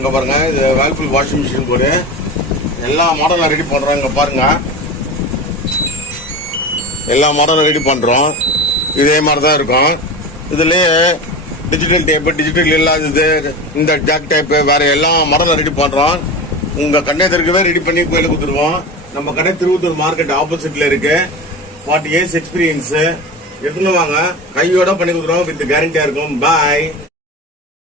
இங்க பாருங்க, இது வேர்ல்பூல் வாஷிங் மிஷின் போடு எல்லா மாடலும் ரெடி பண்றோம். இங்க பாருங்க, எல்லா மாடலும் ரெடி பண்றோம். இதே மாதிரி தான் இருக்கும். இதுலயே டிஜிட்டல் டேப், டிஜிட்டல் இல்லாதது, இந்த ஜாக் டைப், வேற எல்லா மாடலும் ரெடி பண்றோம். உங்க கண்ணேதற்கவே ரெடி பண்ணி கோயிலுக்கு கொடுத்துருவோம். நம்ம கடை திருவத்தூர் மார்க்கெட் ஆப்போசிட்ல இருக்கு. 40 years எக்ஸ்பீரியன்ஸ். எடுத்துன்னு வாங்க, கையோட பண்ணி கொடுத்துருவோம். வித் கேரண்டியா இருக்கும். பாய்.